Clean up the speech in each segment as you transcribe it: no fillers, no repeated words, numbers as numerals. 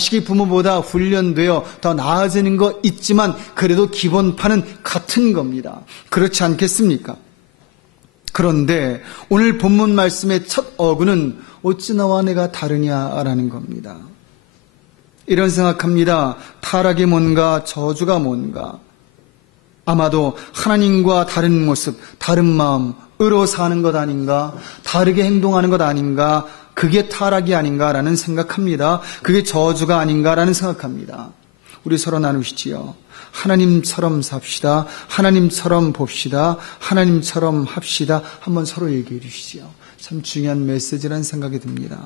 자식이 부모보다 훈련되어 더 나아지는 거 있지만 그래도 기본판은 같은 겁니다. 그렇지 않겠습니까? 그런데 오늘 본문 말씀의 첫 어구는 어찌 나와 내가 다르냐라는 겁니다. 이런 생각합니다. 타락이 뭔가, 저주가 뭔가. 아마도 하나님과 다른 모습, 다른 마음으로 사는 것 아닌가, 다르게 행동하는 것 아닌가, 그게 타락이 아닌가라는 생각합니다. 그게 저주가 아닌가라는 생각합니다. 우리 서로 나누시지요. 하나님처럼 삽시다. 하나님처럼 봅시다. 하나님처럼 합시다. 한번 서로 얘기해 주시죠. 참 중요한 메시지라는 생각이 듭니다.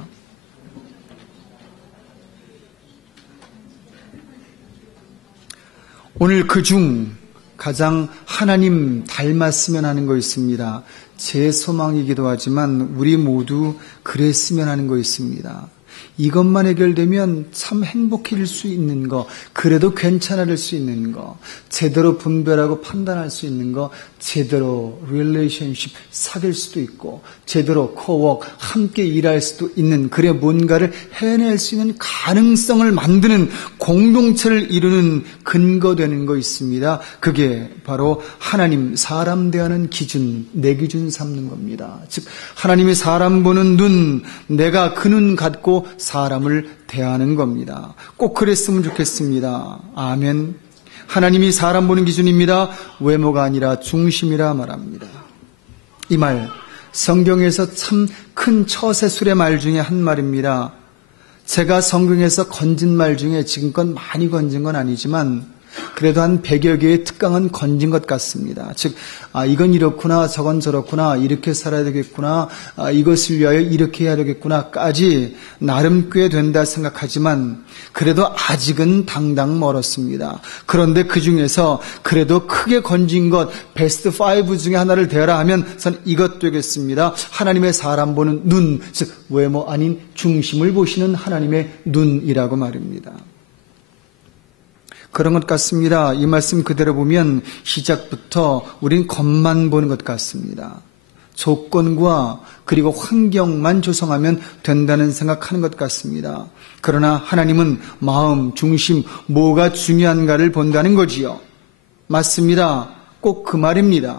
오늘 그중 가장 하나님 닮았으면 하는 거 있습니다. 제 소망이기도 하지만 우리 모두 그랬으면 하는 거 있습니다. 이것만 해결되면 참 행복해질 수 있는 거, 그래도 괜찮아질 수 있는 거, 제대로 분별하고 판단할 수 있는 거, 제대로 릴레이션십 사귈 수도 있고, 제대로 코워크 함께 일할 수도 있는, 그래 뭔가를 해낼 수 있는 가능성을 만드는 공동체를 이루는 근거 되는 거 있습니다. 그게 바로 하나님 사람 대하는 기준, 내 기준 삼는 겁니다. 즉 하나님이 사람 보는 눈, 내가 그 눈 갖고 사람을 대하는 겁니다. 꼭 그랬으면 좋겠습니다. 아멘. 하나님이 사람 보는 기준입니다. 외모가 아니라 중심이라 말합니다. 이 말 성경에서 참 큰 처세술의 말 중에 한 말입니다. 제가 성경에서 건진 말 중에 지금껏 많이 건진 건 아니지만 그래도 한 100여 개의 특강은 건진 것 같습니다. 즉 이건 이렇구나, 저건 저렇구나, 이렇게 살아야 되겠구나, 이것을 위하여 이렇게 해야 되겠구나까지 나름 꽤 된다 생각하지만 그래도 아직은 당당 멀었습니다. 그런데 그 중에서 그래도 크게 건진 것 베스트 5 중에 하나를 대하라 하면 전 이것 되겠습니다. 하나님의 사람 보는 눈, 즉 외모 아닌 중심을 보시는 하나님의 눈이라고 말입니다. 그런 것 같습니다. 이 말씀 그대로 보면 시작부터 우린 겉만 보는 것 같습니다. 조건과 그리고 환경만 조성하면 된다는 생각하는 것 같습니다. 그러나 하나님은 마음, 중심, 뭐가 중요한가를 본다는 거지요. 맞습니다. 꼭 그 말입니다.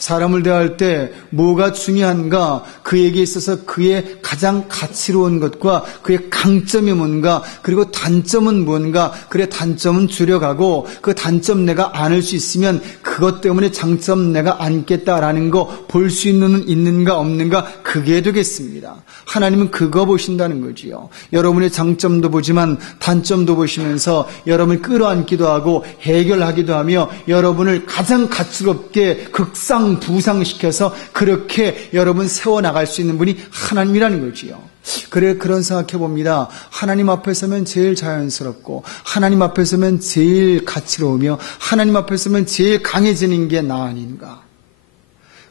사람을 대할 때 뭐가 중요한가, 그에게 있어서 그의 가장 가치로운 것과 그의 강점이 뭔가, 그리고 단점은 뭔가, 그의 단점은 줄여가고 그 단점 내가 안을 수 있으면 그것 때문에 장점 내가 안겠다라는 거 볼 수 있는가 없는가, 그게 되겠습니다. 하나님은 그거 보신다는 거지요. 여러분의 장점도 보지만 단점도 보시면서 여러분을 끌어안기도 하고 해결하기도 하며 여러분을 가장 가치롭게 부상시켜서 그렇게 여러분 세워나갈 수 있는 분이 하나님이라는 거지요. 그래, 그런 생각해 봅니다. 하나님 앞에 서면 제일 자연스럽고 하나님 앞에 서면 제일 가치로우며 하나님 앞에 서면 제일 강해지는 게 나 아닌가.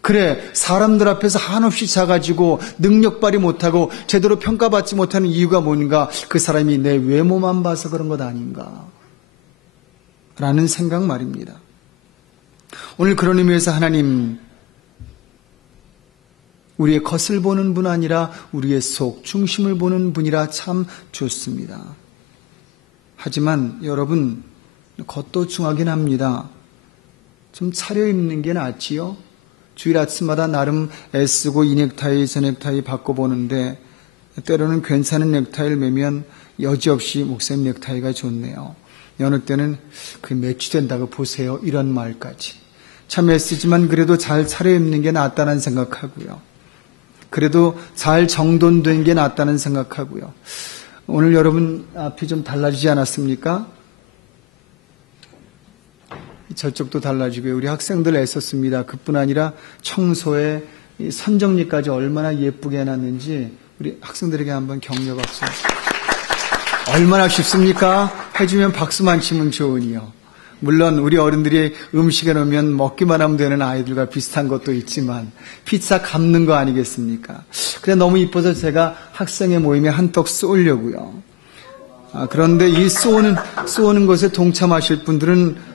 그래, 사람들 앞에서 한없이 작아지고 능력 발휘 못하고 제대로 평가받지 못하는 이유가 뭔가, 그 사람이 내 외모만 봐서 그런 것 아닌가 라는 생각 말입니다. 오늘 그런 의미에서 하나님, 우리의 겉을 보는 분 아니라 우리의 속, 중심을 보는 분이라 참 좋습니다. 하지만 여러분, 겉도 중하긴 합니다. 좀 차려입는 게 낫지요? 주일 아침마다 나름 애쓰고 이 넥타이 저 넥타이 바꿔보는데 때로는 괜찮은 넥타이를 매면 여지없이 목사님 넥타이가 좋네요. 여느 때는 그 매치된다고 보세요. 이런 말까지. 참 애쓰지만 그래도 잘 차려입는 게 낫다는 생각하고요. 그래도 잘 정돈된 게 낫다는 생각하고요. 오늘 여러분 앞이 좀 달라지지 않았습니까? 저쪽도 달라지고요. 우리 학생들 애썼습니다. 그뿐 아니라 청소에 선정리까지 얼마나 예쁘게 해놨는지 우리 학생들에게 한번 격려 박수. 얼마나 쉽습니까? 해주면 박수만 치면 좋으니요. 물론 우리 어른들이 음식에 넣으면 먹기만 하면 되는 아이들과 비슷한 것도 있지만 피자 감는 거 아니겠습니까? 그래 너무 이뻐서 제가 학생의 모임에 한턱 쏘려고요. 그런데 이 쏘는 것에 동참하실 분들은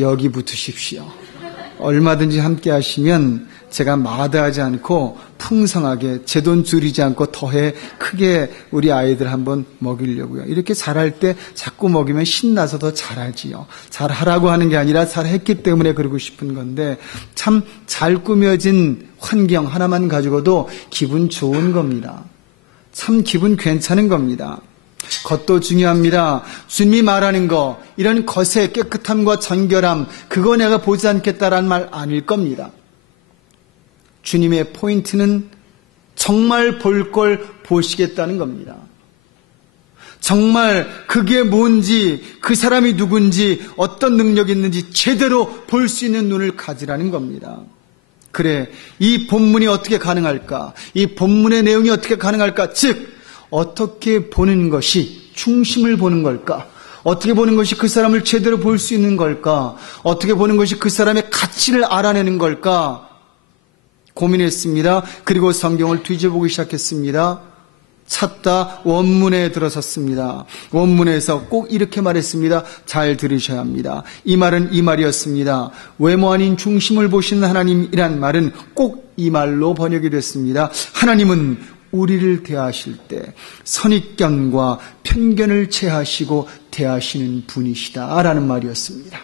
여기 붙으십시오. 얼마든지 함께 하시면 제가 마다하지 않고 풍성하게 제 돈 줄이지 않고 더해 크게 우리 아이들 한번 먹이려고요. 이렇게 잘할 때 자꾸 먹이면 신나서 더 잘하지요. 잘하라고 하는 게 아니라 잘했기 때문에 그러고 싶은 건데 참 잘 꾸며진 환경 하나만 가지고도 기분 좋은 겁니다. 참 기분 괜찮은 겁니다. 겉도 중요합니다. 주님이 말하는 거, 이런 겉의 깨끗함과 정결함, 그거 내가 보지 않겠다라는 말 아닐 겁니다. 주님의 포인트는 정말 볼 걸 보시겠다는 겁니다. 정말 그게 뭔지, 그 사람이 누군지, 어떤 능력이 있는지 제대로 볼 수 있는 눈을 가지라는 겁니다. 그래, 이 본문이 어떻게 가능할까? 이 본문의 내용이 어떻게 가능할까? 즉, 어떻게 보는 것이 중심을 보는 걸까? 어떻게 보는 것이 그 사람을 제대로 볼 수 있는 걸까? 어떻게 보는 것이 그 사람의 가치를 알아내는 걸까? 고민했습니다. 그리고 성경을 뒤져보기 시작했습니다. 찾다 원문에 들어섰습니다. 원문에서 꼭 이렇게 말했습니다. 잘 들으셔야 합니다. 이 말은 이 말이었습니다. 외모 아닌 중심을 보시는 하나님이란 말은 꼭 이 말로 번역이 됐습니다. 하나님은 우리를 대하실 때 선입견과 편견을 제하시고 대하시는 분이시다라는 말이었습니다.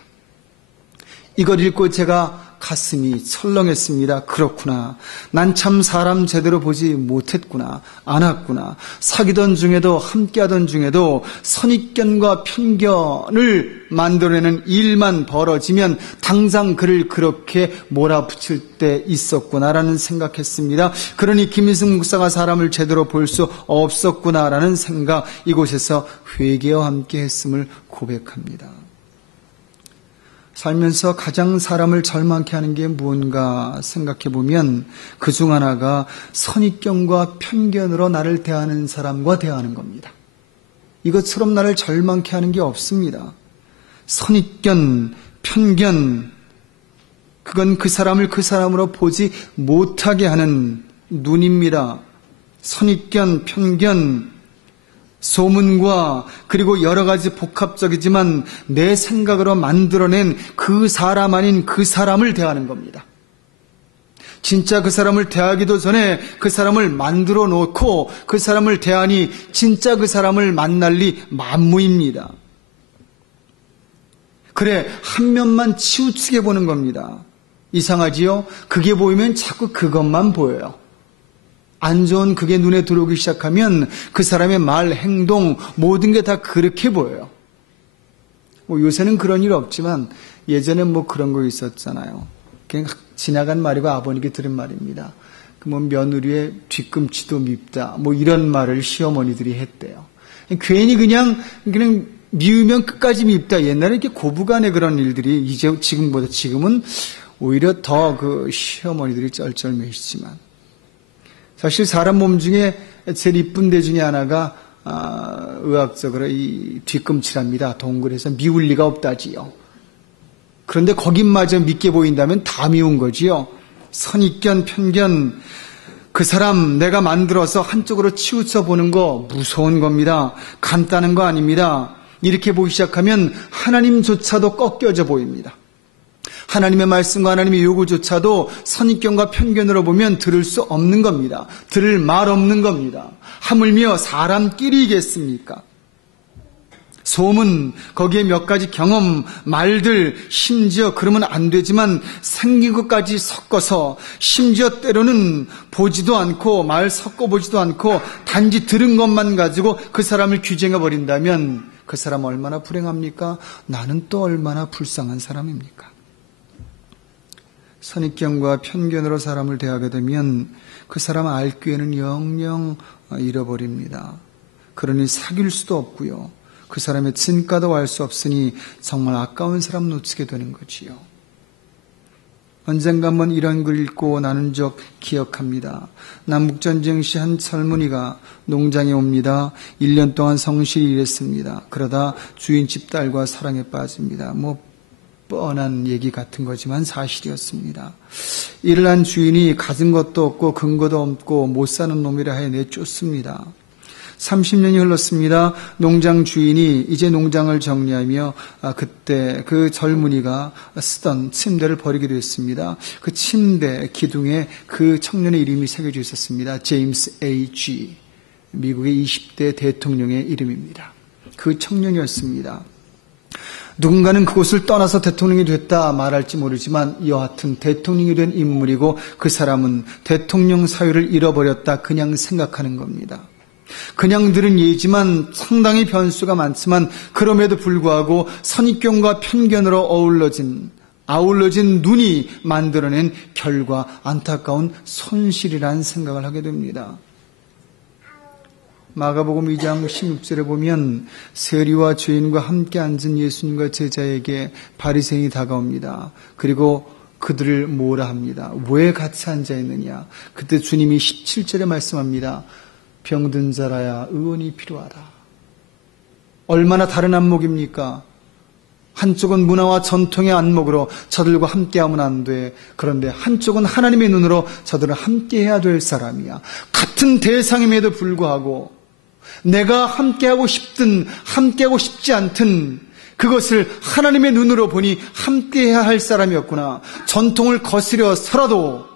이걸 읽고 제가 가슴이 철렁했습니다. 그렇구나. 난 참 사람 제대로 보지 못했구나. 않았구나. 사귀던 중에도 함께하던 중에도 선입견과 편견을 만들어내는 일만 벌어지면 당장 그를 그렇게 몰아붙일 때 있었구나라는 생각했습니다. 그러니 김인승 목사가 사람을 제대로 볼 수 없었구나라는 생각, 이곳에서 회개와 함께 했음을 고백합니다. 살면서 가장 사람을 절망케 하는 게 무언가 생각해 보면 그중 하나가 선입견과 편견으로 나를 대하는 사람과 대하는 겁니다. 이것처럼 나를 절망케 하는 게 없습니다. 선입견, 편견, 그건 그 사람을 그 사람으로 보지 못하게 하는 눈입니다. 선입견, 편견, 소문과 그리고 여러 가지 복합적이지만 내 생각으로 만들어낸 그 사람 아닌 그 사람을 대하는 겁니다. 진짜 그 사람을 대하기도 전에 그 사람을 만들어 놓고 그 사람을 대하니 진짜 그 사람을 만날 리 만무입니다. 그래, 한 면만 치우치게 보는 겁니다. 이상하지요? 그게 보이면 자꾸 그것만 보여요. 안 좋은 그게 눈에 들어오기 시작하면 그 사람의 말, 행동, 모든 게 다 그렇게 보여요. 요새는 그런 일 없지만 예전에 그런 거 있었잖아요. 그냥 지나간 말이고 아버님께 들은 말입니다. 며느리의 뒤꿈치도 밉다. 이런 말을 시어머니들이 했대요. 괜히 그냥 미우면 끝까지 밉다. 옛날에 이렇게 고부간에 그런 일들이 지금은 오히려 더 그 시어머니들이 쩔쩔매시지만 사실 사람 몸 중에 제일 이쁜 데 중에 하나가 의학적으로 이 뒤꿈치랍니다. 동그래서 미울 리가 없다지요. 그런데 거긴마저 밉게 보인다면 다 미운 거지요. 선입견, 편견, 그 사람 내가 만들어서 한쪽으로 치우쳐 보는 거 무서운 겁니다. 간단한 거 아닙니다. 이렇게 보기 시작하면 하나님조차도 꺾여져 보입니다. 하나님의 말씀과 하나님의 요구조차도 선입견과 편견으로 보면 들을 수 없는 겁니다. 들을 말 없는 겁니다. 하물며 사람끼리겠습니까? 소문, 거기에 몇 가지 경험, 말들, 심지어 그러면 안 되지만 생긴 것까지 섞어서 심지어 때로는 보지도 않고 말 섞어보지도 않고 단지 들은 것만 가지고 그 사람을 규정해버린다면 그 사람 얼마나 불행합니까? 나는 또 얼마나 불쌍한 사람입니까? 선입견과 편견으로 사람을 대하게 되면 그 사람 알 기회는 영영 잃어버립니다. 그러니 사귈 수도 없고요. 그 사람의 진가도 알 수 없으니 정말 아까운 사람 놓치게 되는 거지요. 언젠가 한번 이런 글 읽고 나눈 적 기억합니다. 남북전쟁 시 한 젊은이가 농장에 옵니다. 1년 동안 성실히 일했습니다. 그러다 주인집 딸과 사랑에 빠집니다. 뻔한 얘기 같은 거지만 사실이었습니다. 일을 한 주인이 가진 것도 없고 근거도 없고 못 사는 놈이라 해 내쫓습니다. 30년이 흘렀습니다. 농장 주인이 이제 농장을 정리하며 그때 그 젊은이가 쓰던 침대를 버리게 됐습니다. 그 침대 기둥에 그 청년의 이름이 새겨져 있었습니다. 제임스 A.G. 미국의 20대 대통령의 이름입니다. 그 청년이었습니다. 누군가는 그곳을 떠나서 대통령이 됐다 말할지 모르지만 여하튼 대통령이 된 인물이고 그 사람은 대통령 사유를 잃어버렸다 그냥 생각하는 겁니다. 그냥 들은 예지만 상당히 변수가 많지만 그럼에도 불구하고 선입견과 편견으로 아울러진 눈이 만들어낸 결과 안타까운 손실이라는 생각을 하게 됩니다. 마가복음 2장 16절에 보면 세리와 죄인과 함께 앉은 예수님과 제자에게 바리새인이 다가옵니다. 그리고 그들을 뭐라 합니다. 왜 같이 앉아있느냐. 그때 주님이 17절에 말씀합니다. 병든 자라야 의원이 필요하다. 얼마나 다른 안목입니까? 한쪽은 문화와 전통의 안목으로 저들과 함께하면 안 돼. 그런데 한쪽은 하나님의 눈으로 저들은 함께해야 될 사람이야. 같은 대상임에도 불구하고 내가 함께하고 싶든 함께하고 싶지 않든 그것을 하나님의 눈으로 보니 함께해야 할 사람이었구나. 전통을 거스려서라도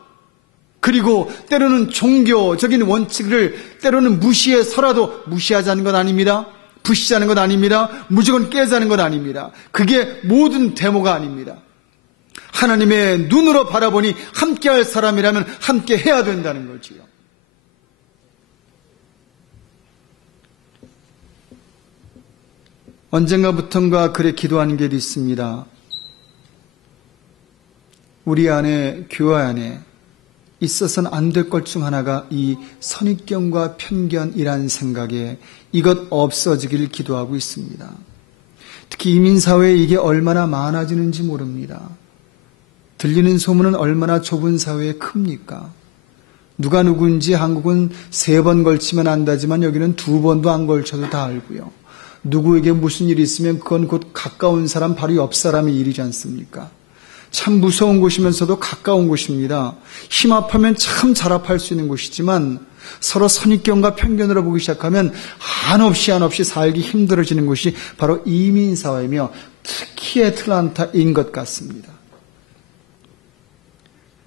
그리고 때로는 종교적인 원칙을 때로는 무시해서라도 무시하자는 것 아닙니다. 부시자는 것 아닙니다. 무조건 깨자는 것 아닙니다. 그게 모든 데모가 아닙니다. 하나님의 눈으로 바라보니 함께할 사람이라면 함께해야 된다는 거지요. 언젠가부턴가 그래 기도하는 게 있습니다. 우리 안에, 교회 안에 있어서는 안 될 것 중 하나가 이 선입견과 편견이라는 생각에 이것 없어지길 기도하고 있습니다. 특히 이민사회에 이게 얼마나 많아지는지 모릅니다. 들리는 소문은 얼마나 좁은 사회에 큽니까? 누가 누군지 한국은 3번 걸치면 안다지만 여기는 2번도 안 걸쳐도 다 알고요. 누구에게 무슨 일이 있으면 그건 곧 가까운 사람 바로 옆 사람의 일이지 않습니까? 참 무서운 곳이면서도 가까운 곳입니다. 힘 합하면 참 잘 합할 수 있는 곳이지만 서로 선입견과 편견으로 보기 시작하면 한없이 살기 힘들어지는 곳이 바로 이민사회이며 특히 애틀란타인 것 같습니다.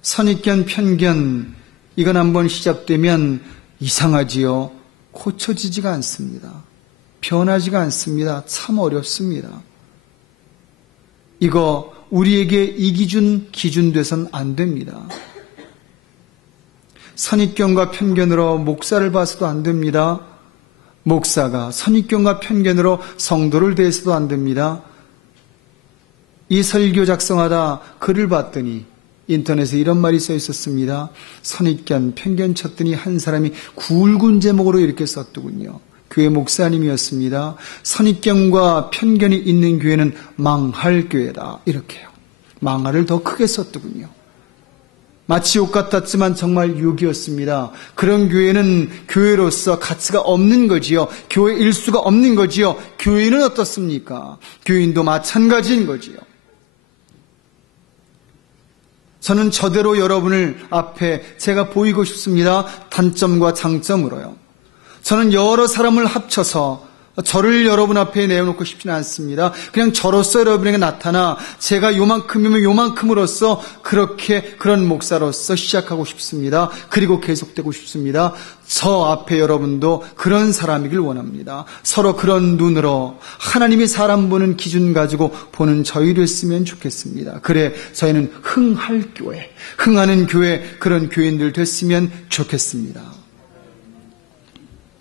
선입견, 편견 이건 한번 시작되면 이상하지요. 고쳐지지가 않습니다. 변하지가 않습니다. 참 어렵습니다. 이거 우리에게 이 기준 돼선 안 됩니다. 선입견과 편견으로 목사를 봐서도 안 됩니다. 목사가 선입견과 편견으로 성도를 대해서도 안 됩니다. 이 설교 작성하다 글을 봤더니 인터넷에 이런 말이 써 있었습니다. 선입견, 편견 쳤더니 한 사람이 굵은 제목으로 이렇게 썼더군요. 교회 목사님이었습니다. 선입견과 편견이 있는 교회는 망할 교회다. 이렇게요. 망할을 더 크게 썼더군요. 마치 욕 같았지만 정말 욕이었습니다. 그런 교회는 교회로서 가치가 없는 거지요. 교회 일수가 없는 거지요. 교인은 어떻습니까? 교인도 마찬가지인 거지요. 저는 저대로 여러분을 앞에 제가 보이고 싶습니다. 단점과 장점으로요. 저는 여러 사람을 합쳐서 저를 여러분 앞에 내어놓고 싶지는 않습니다. 그냥 저로서 여러분에게 나타나 제가 요만큼이면 요만큼으로써 그런 목사로서 시작하고 싶습니다. 그리고 계속되고 싶습니다. 저 앞에 여러분도 그런 사람이길 원합니다. 서로 그런 눈으로 하나님이 사람 보는 기준 가지고 보는 저희 됐으면 좋겠습니다. 그래 저희는 흥할 교회, 흥하는 교회, 그런 교인들 됐으면 좋겠습니다.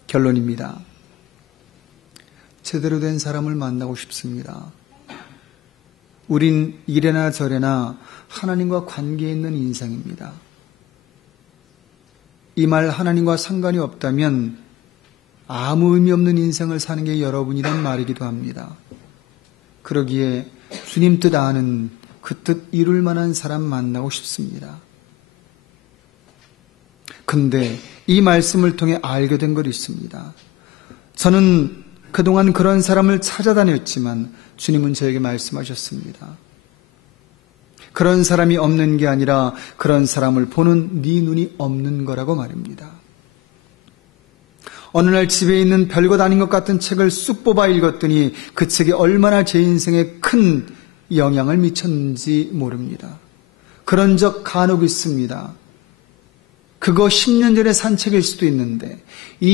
결론입니다. 제대로 된 사람을 만나고 싶습니다. 우린 이래나 저래나 하나님과 관계 있는 인생입니다. 이 말 하나님과 상관이 없다면 아무 의미 없는 인생을 사는 게 여러분이란 말이기도 합니다. 그러기에 주님 뜻 아는 그 뜻 이룰 만한 사람 만나고 싶습니다. 근데 이 말씀을 통해 알게 된 것 있습니다. 저는 그동안 그런 사람을 찾아다녔지만 주님은 저에게 말씀하셨습니다. 그런 사람이 없는 게 아니라 그런 사람을 보는 네 눈이 없는 거라고 말입니다. 어느 날 집에 있는 별것 아닌 것 같은 책을 쑥 뽑아 읽었더니 그 책이 얼마나 제 인생에 큰 영향을 미쳤는지 모릅니다. 그런 적 간혹 있습니다. 그거 10년 전에 산 책일 수도 있는데